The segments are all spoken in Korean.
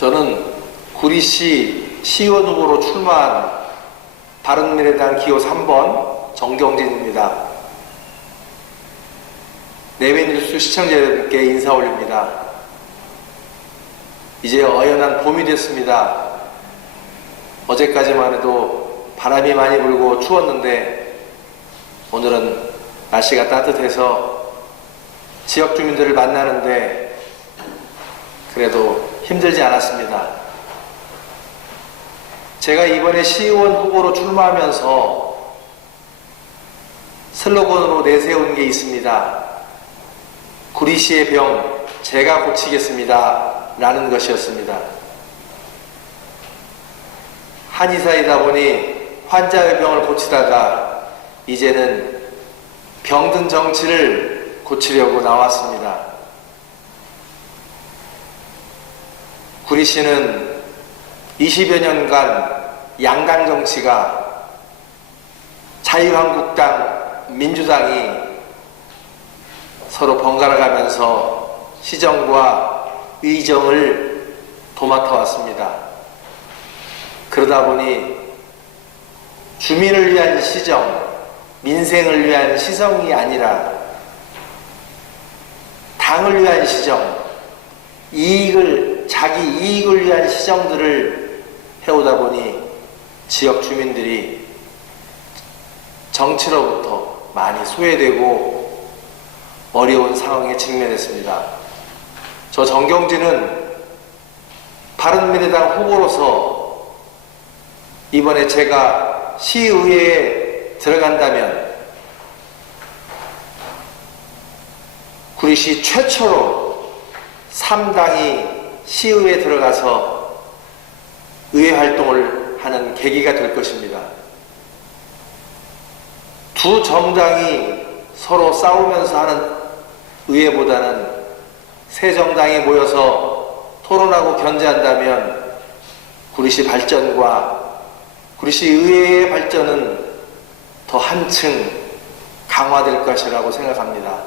저는 구리시 시의원 후보로 출마한 바른미래당 기호 3번 정경진입니다. 내외뉴스 시청자 여러분께 인사 올립니다. 이제 어연한 봄이 됐습니다. 어제까지만 해도 바람이 많이 불고 추웠는데 오늘은 날씨가 따뜻해서 지역 주민들을 만나는데 그래도 힘들지 않았습니다. 제가 이번에 시의원 후보로 출마하면서 슬로건으로 내세운 게 있습니다. 구리시의 병 제가 고치겠습니다 라는 것이었습니다. 한의사이다 보니 환자의 병을 고치다가 이제는 병든 정치를 고치려고 나왔습니다. 구리시는 20여 년간 양당 정치가 자유한국당, 민주당이 서로 번갈아가면서 시정과 의정을 도맡아왔습니다. 그러다 보니 주민을 위한 시정, 민생을 위한 시정이 아니라 당을 위한 시정, 자기 이익을 위한 시정들을 해오다 보니 지역 주민들이 정치로부터 많이 소외되고 어려운 상황에 직면했습니다. 저 정경진은 바른미래당 후보로서 이번에 제가 시의회에 들어간다면 구리시 최초로 3당이 시의회에 들어가서 의회 활동을 하는 계기가 될 것입니다. 두 정당이 서로 싸우면서 하는 의회보다는 세 정당이 모여서 토론하고 견제한다면 구리시 발전과 구리시 의회의 발전은 더 한층 강화될 것이라고 생각합니다.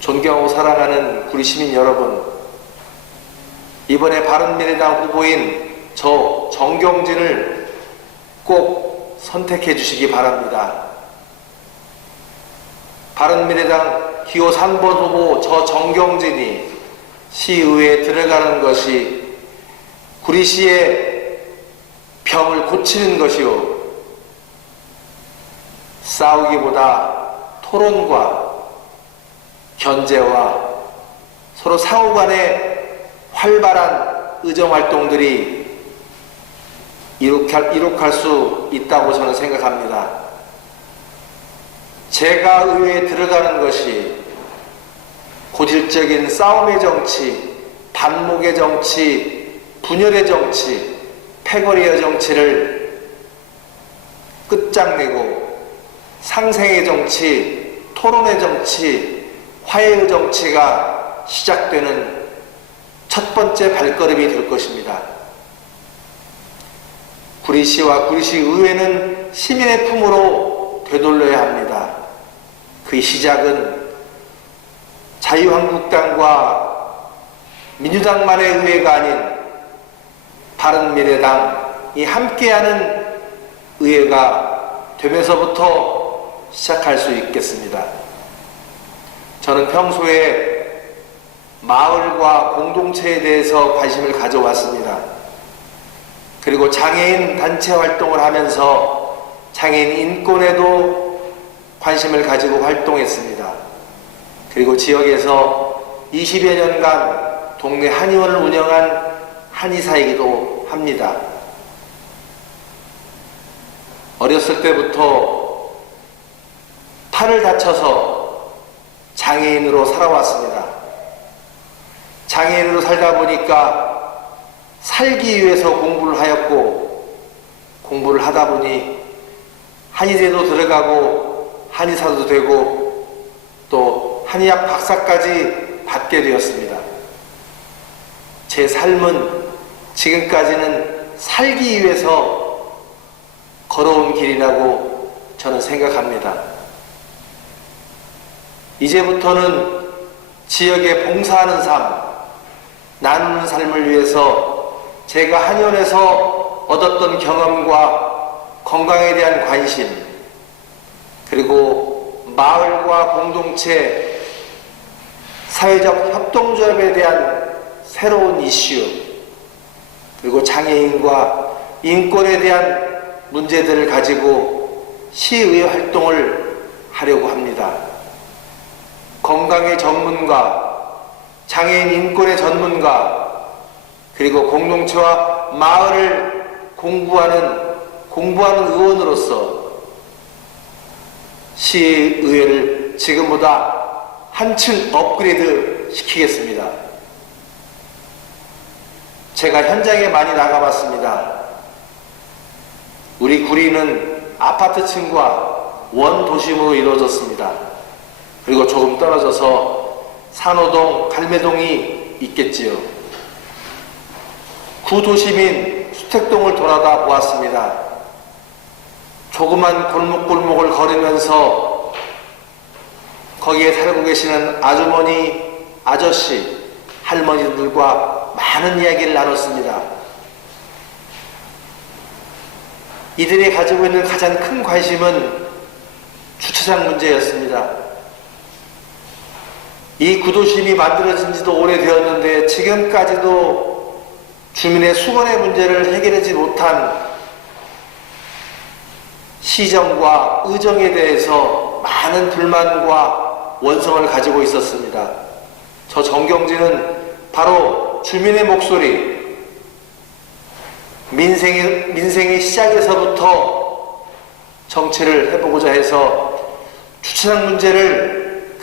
존경하고 사랑하는 구리 시민 여러분, 이번에 바른미래당 후보인 저 정경진을 꼭 선택해 주시기 바랍니다. 바른미래당 기호 3번 후보 저 정경진이 시의회에 들어가는 것이 구리시의 병을 고치는 것이요, 싸우기보다 토론과 견제와 서로 상호간의 활발한 의정활동들이 이룩할 수 있다고 저는 생각합니다. 제가 의회에 들어가는 것이 고질적인 싸움의 정치, 반목의 정치, 분열의 정치, 패거리의 정치를 끝장내고 상생의 정치, 토론의 정치, 화해의 정치가 시작되는 첫 번째 발걸음이 될 것입니다. 구리시와 구리시 의회는 시민의 품으로 되돌려야 합니다. 그 시작은 자유한국당과 민주당만의 의회가 아닌 바른미래당이 함께하는 의회가 되면서부터 시작할 수 있겠습니다. 저는 평소에 마을과 공동체에 대해서 관심을 가져왔습니다. 그리고 장애인 단체 활동을 하면서 장애인 인권에도 관심을 가지고 활동했습니다. 그리고 지역에서 20여 년간 동네 한의원을 운영한 한의사이기도 합니다. 어렸을 때부터 팔을 다쳐서 장애인으로 살아왔습니다. 장애인으로 살다 보니까 살기 위해서 공부를 하였고, 공부를 하다 보니 한의대도 들어가고 한의사도 되고 또 한의학 박사까지 받게 되었습니다. 제 삶은 지금까지는 살기 위해서 걸어온 길이라고 저는 생각합니다. 이제부터는 지역에 봉사하는 삶, 나누는 삶을 위해서 제가 한의원에서 얻었던 경험과 건강에 대한 관심, 그리고 마을과 공동체, 사회적 협동조합에 대한 새로운 이슈, 그리고 장애인과 인권에 대한 문제들을 가지고 시의회 활동을 하려고 합니다. 건강의 전문가, 장애인 인권의 전문가, 그리고 공동체와 마을을 공부하는 의원으로서 시의회를 지금보다 한층 업그레이드 시키겠습니다. 제가 현장에 많이 나가봤습니다. 우리 구리는 아파트층과 원도심으로 이루어졌습니다. 그리고 조금 떨어져서 산호동, 갈매동이 있겠지요. 구도심인 수택동을 돌아다 보았습니다. 조그만 골목골목을 걸으면서 거기에 살고 계시는 아주머니, 아저씨, 할머니들과 많은 이야기를 나눴습니다. 이들이 가지고 있는 가장 큰 관심은 주차장 문제였습니다. 이 구도심이 만들어진 지도 오래되었는데 지금까지도 주민의 수건의 문제를 해결하지 못한 시정과 의정에 대해서 많은 불만과 원성을 가지고 있었습니다. 저 정경진은 바로 주민의 목소리, 민생의 시작에서부터 정치를 해보고자 해서 주차장 문제를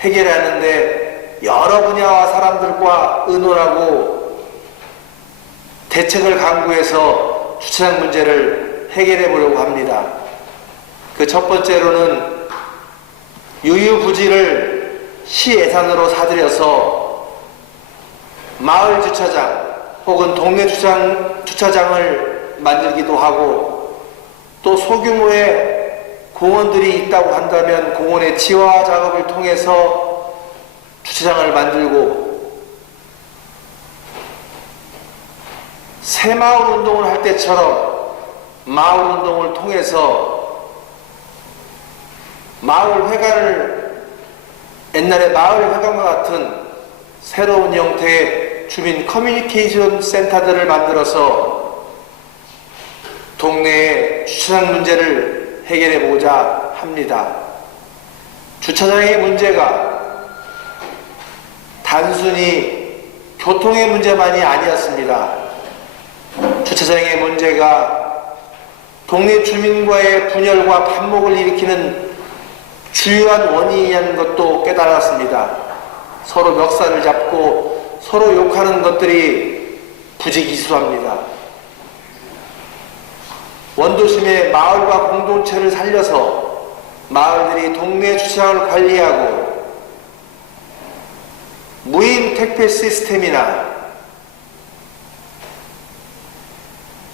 해결하는데 여러 분야와 사람들과 의논하고 대책을 강구해서 주차장 문제를 해결해 보려고 합니다. 그 첫 번째로는 유유부지를 시 예산으로 사들여서 마을 주차장 혹은 동네 주차장을 만들기도 하고, 또 소규모의 공원들이 있다고 한다면 공원의 지화 작업을 통해서 주차장을 만들고, 새마을 운동을 할 때처럼 마을 운동을 통해서 마을 회관을, 옛날에 마을 회관과 같은 새로운 형태의 주민 커뮤니케이션 센터들을 만들어서 동네의 주차장 문제를 해결해 보고자 합니다. 주차장의 문제가 단순히 교통의 문제만이 아니었습니다. 주차장의 문제가 동네 주민과의 분열과 반목을 일으키는 주요한 원인이라는 것도 깨달았습니다. 서로 멱살을 잡고 서로 욕하는 것들이 부지기수합니다. 원도심의 마을과 공동체를 살려서 마을들이 동네 주차장을 관리하고 무인 택배 시스템이나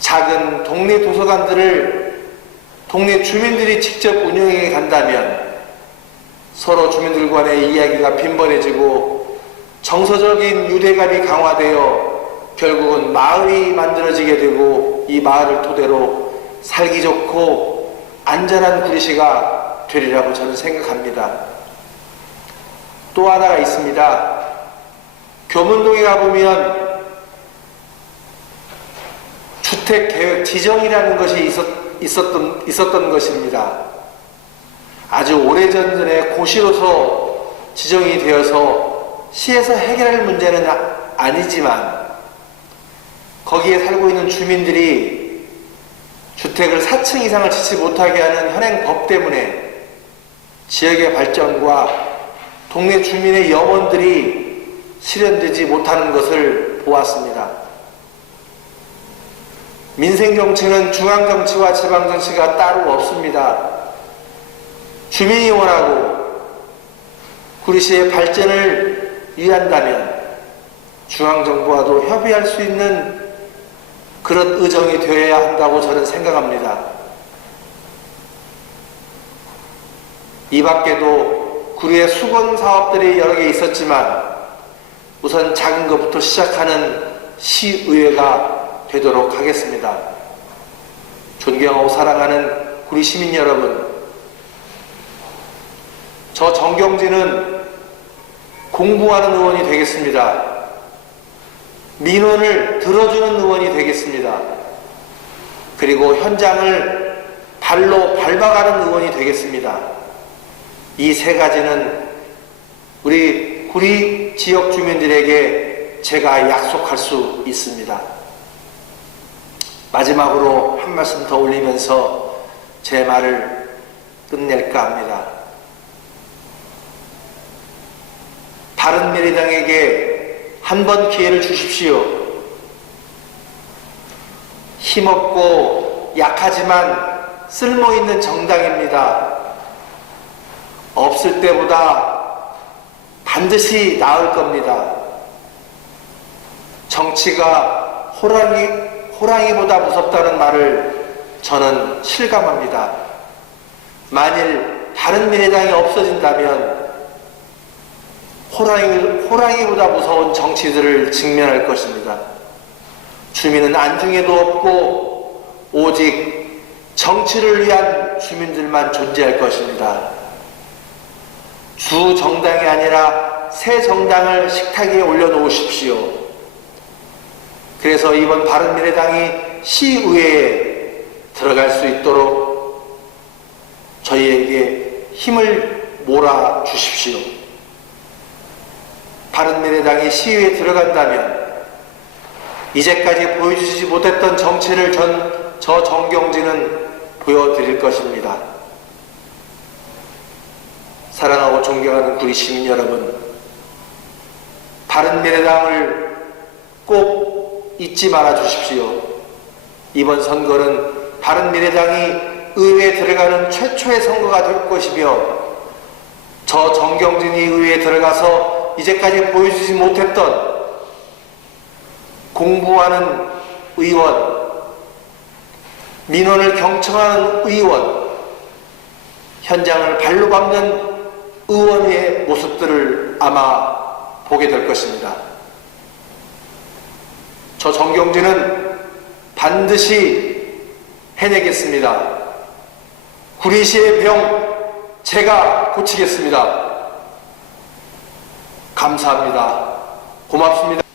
작은 동네 도서관들을 동네 주민들이 직접 운영해 간다면 서로 주민들 간의 이야기가 빈번해지고 정서적인 유대감이 강화되어 결국은 마을이 만들어지게 되고, 이 마을을 토대로 살기 좋고 안전한 구리시가 되리라고 저는 생각합니다. 또 하나가 있습니다. 교문동에 가보면 주택계획 지정이라는 것이 있었던 것입니다. 아주 오래전에 고시로서 지정이 되어서 시에서 해결할 문제는 아니지만, 거기에 살고 있는 주민들이 주택을 4층 이상을 짓지 못하게 하는 현행법 때문에 지역의 발전과 동네 주민의 염원들이 실현되지 못하는 것을 보았습니다. 민생정치는 중앙정치와 지방정치가 따로 없습니다. 주민이 원하고 구리시의 발전을 위한다면 중앙정부와도 협의할 수 있는 그런 의정이 되어야 한다고 저는 생각합니다. 이 밖에도 구리의 수건 사업들이 여러 개 있었지만 우선 작은 것부터 시작하는 시의회가 되도록 하겠습니다. 존경하고 사랑하는 우리 시민 여러분, 저 정경진은 공부하는 의원이 되겠습니다. 민원을 들어주는 의원이 되겠습니다. 그리고 현장을 발로 밟아가는 의원이 되겠습니다. 이 세 가지는 우리 구리 지역 주민들에게 제가 약속할 수 있습니다. 마지막으로 한 말씀 더 올리면서 제 말을 끝낼까 합니다. 바른미래당에게 한 번 기회를 주십시오. 힘없고 약하지만 쓸모있는 정당입니다. 없을 때보다 반드시 나을 겁니다. 정치가 호랑이보다 무섭다는 말을 저는 실감합니다. 만일 바른미래당이 없어진다면 호랑이보다 무서운 정치들을 직면할 것입니다. 주민은 안중에도 없고 오직 정치를 위한 주민들만 존재할 것입니다. 주 정당이 아니라 새 정당을 식탁 위에 올려놓으십시오. 그래서 이번 바른미래당이 시의회에 들어갈 수 있도록 저희에게 힘을 몰아주십시오. 바른미래당이 시의회에 들어간다면 이제까지 보여주지 못했던 정치를 저 정경진은 보여드릴 것입니다. 사랑하고 존경하는 우리 시민 여러분, 바른미래당을 꼭 잊지 말아 주십시오. 이번 선거는 바른미래당이 의회에 들어가는 최초의 선거가 될 것이며 저 정경진이 의회에 들어가서 이제까지 보여주지 못했던 공부하는 의원, 민원을 경청하는 의원, 현장을 발로 밟는 의원의 모습들을 아마 보게 될 것입니다. 저 정경진은 반드시 해내겠습니다. 구리시의 병 제가 고치겠습니다. 감사합니다. 고맙습니다.